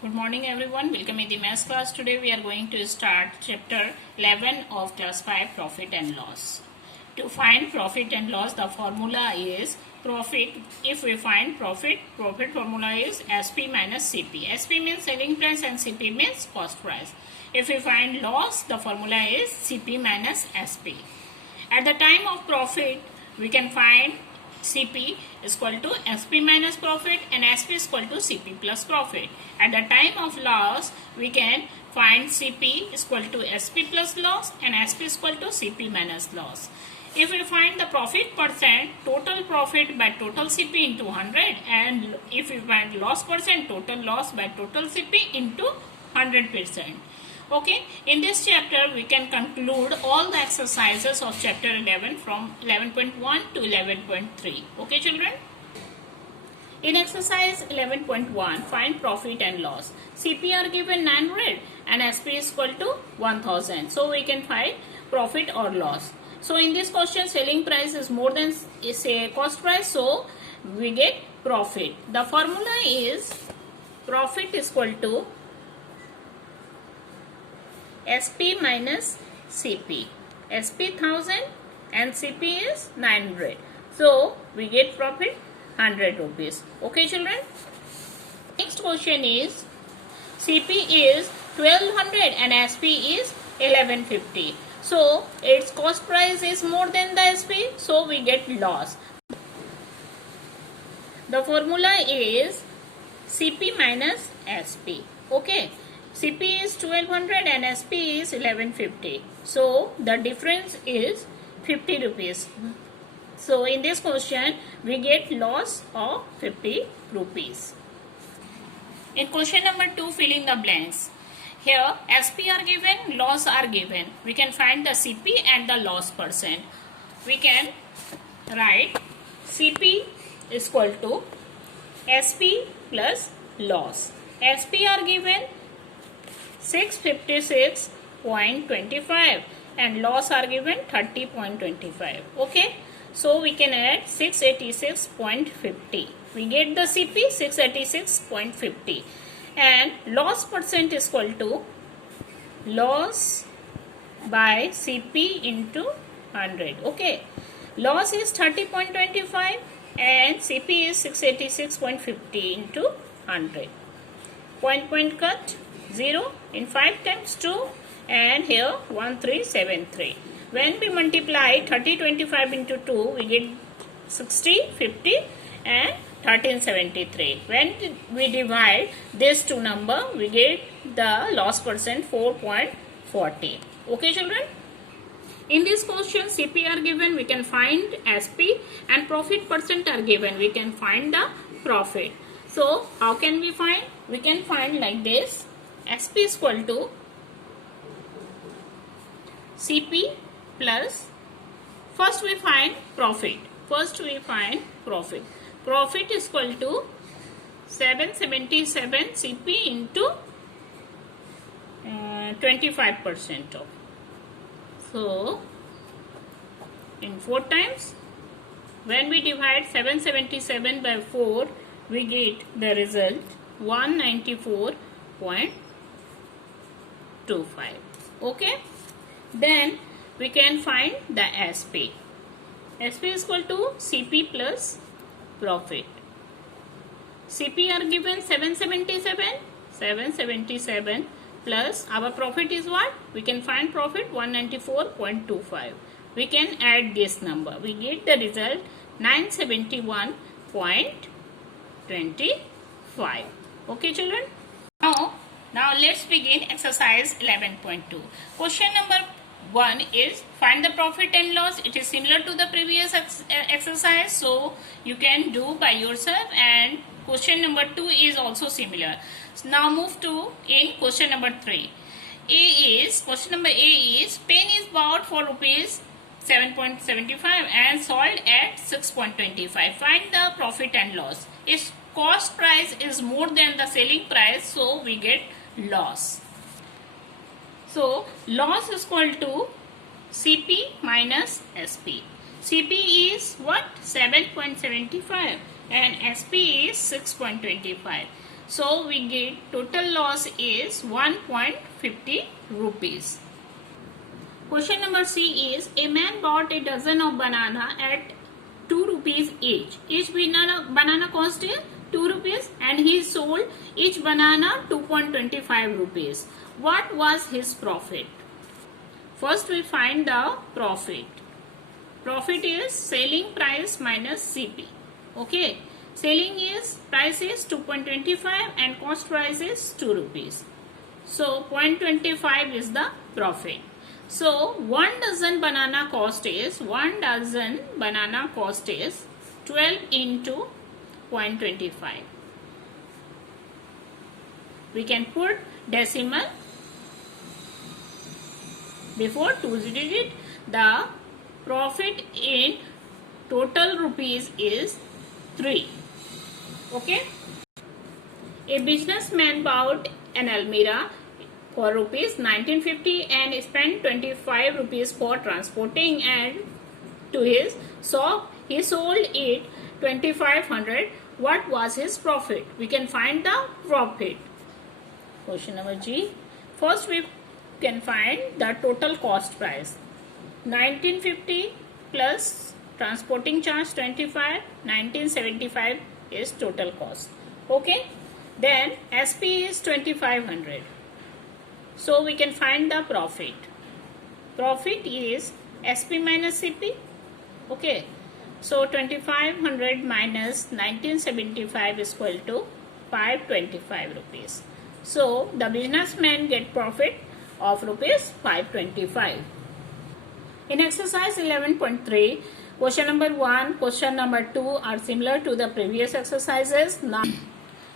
Good morning everyone. Welcome in the maths class. Today we are going to start chapter 11 of class 5, profit and loss. To find profit and loss, the formula is profit. If we find profit formula is SP minus CP. SP means selling price and CP means cost price. If we find loss, the formula is CP minus SP. At the time of profit, we can find CP is equal to SP minus profit and SP is equal to CP plus profit. At the time of loss, we can find CP is equal to SP plus loss and SP is equal to CP minus loss. If we find the profit percent, total profit by total CP into 100, and if we find loss percent, total loss by total CP into 100%. Okay, in this chapter we can conclude all the exercises of chapter 11 from 11.1 to 11.3. Okay children? In exercise 11.1, find profit and loss. CP are given 900 and SP is equal to 1000. So we can find profit or loss. So in this question, selling price is more than say cost price, so we get profit. The formula is profit is equal to SP minus CP. SP 1000 and CP is 900. So we get profit 100 rupees. Okay children? Next question is CP is 1200 and SP is 1150. So its cost price is more than the SP, so we get loss. The formula is CP minus SP. Okay. CP is 1200 and SP is 1150. So the difference is 50 rupees. So in this question, we get loss of 50 rupees. In question number 2, fill in the blanks. Here SP are given, loss are given. We can find the CP and the loss percent. We can write CP is equal to SP plus loss. SP are given 656.25 and loss are given 30.25. Okay, so we can add 686.50. We get the CP 686.50 and loss percent is equal to loss by CP into 100. Okay, loss is 30.25 and CP is 686.50 into 100. Point cut 0 in 5 times 2 and here 1373. When we multiply 3025 into 2, we get 60, 50 and 1373. When we divide these two number, we get the loss percent 4.40. Okay children? In this question, CP are given, we can find SP, and profit percent are given, we can find the profit. So how can we find? We can find like this. SP is equal to CP plus, first we find profit. Profit is equal to 777 CP into 25% of. So in 4 times, when we divide 777 by 4, we get the result 194.25. Okay, then we can find the SP. SP is equal to CP plus profit. CP are given 777 plus our profit is what? We can find profit 194.25. We can add this number. We get the result 971.25. Okay children? Now let's begin exercise 11.2. Question number 1 is find the profit and loss. It is similar to the previous exercise, so you can do by yourself, and question number 2 is also similar. So now move to in question number 3. Question number A is pen is bought for rupees 7.75 and sold at 6.25. Find the profit and loss. Its cost price is more than the selling price, so we get loss. So loss is equal to CP minus SP. CP is what? 7.75 and SP is 6.25. So we get total loss is 1.50 rupees. Question number C is, a man bought a dozen of banana at 2 rupees each. Each banana cost is 2 rupees and he sold each banana 2.25 rupees. What was his profit? First we find the profit. Profit is selling price minus CP. Okay. Selling price is 2.25 and cost price is 2 rupees. So 0.25 is the profit. So 1 dozen banana cost is 12 into 0.25. We can put decimal before 2 digit. The profit in total rupees is 3. Okay. A businessman bought an Almirah for rupees 1950 and spent 25 rupees for transporting and to his shop. He sold it 2500. What was his profit? We can find the profit. Question number G. First we can find the total cost price. 1950 plus transporting charge 25, 1975 is total cost. Okay. Then SP is 2500. So we can find the profit. Profit is SP minus CP. Okay. So 2500 minus 1975 is equal to 525 rupees. So the businessman get profit of rupees 525. In exercise 11.3, question number 1, question number 2 are similar to the previous exercises.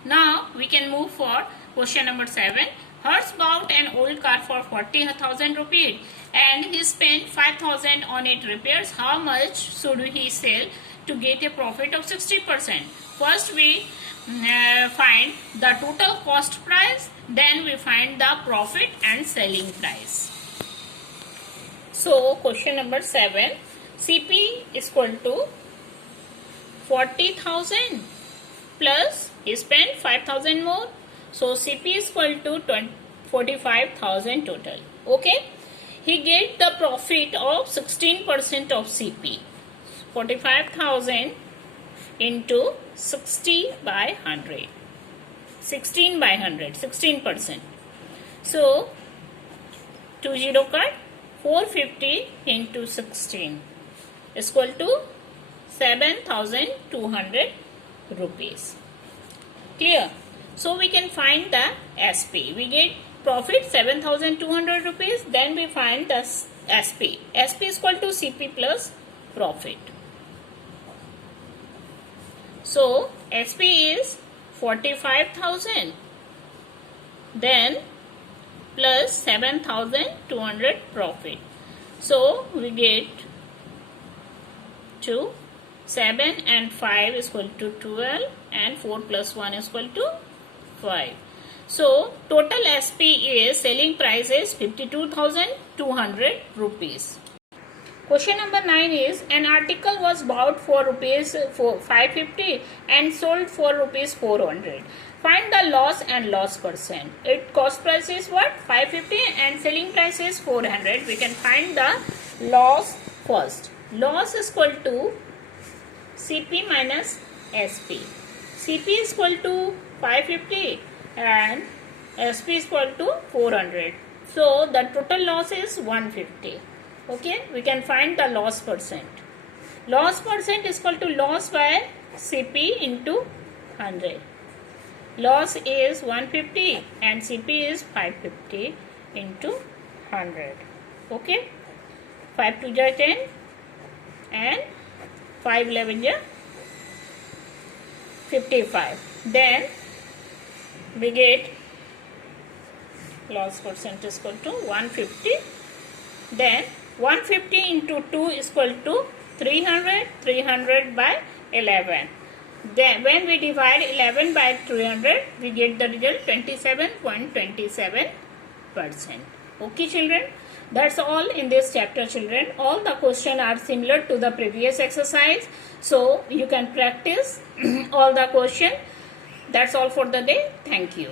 Now we can move for question number 7. Hertz bought an old car for 40,000 rupees and he spent 5,000 on its repairs. How much should he sell to get a profit of 60%? First we find the total cost price, then we find the profit and selling price. So question number 7, CP is equal to 40,000 plus he spent 5,000 more. So CP is equal to 45,000 total. Okay. He get the profit of 16% of CP. 45,000 into 60 by 100. 16 by 100. 16%. So 20 cut 450 into 16 is equal to 7,200 rupees. Clear? So we can find the SP. We get profit 7,200 rupees. Then we find the SP. SP is equal to CP plus profit. So SP is 45,000. Then plus 7,200 profit. So we get 2. 7 and 5 is equal to 12 and 4 plus 1 is equal to 5. So total SP is selling price is 52,200 rupees. Question number 9 is, an article was bought for rupees 550 and sold for rupees 400. Find the loss and loss percent. It cost price is what? 550 and selling price is 400. We can find the loss first. Loss is equal to CP minus SP. CP is equal to 550 and SP is equal to 400. So the total loss is 150. Okay, we can find the loss percent. Loss percent is equal to loss by CP into 100. Loss is 150 and CP is 550 into 100. Okay, 5 to 10 and 5 11 55. Then we get loss percent is equal to 150. Then 150 into 2 is equal to 300. 300 by 11. Then when we divide 11 by 300, we get the result 27.27%. Okay children, that's all in this chapter children. All the questions are similar to the previous exercise. So you can practice all the questions. That's all for the day. Thank you.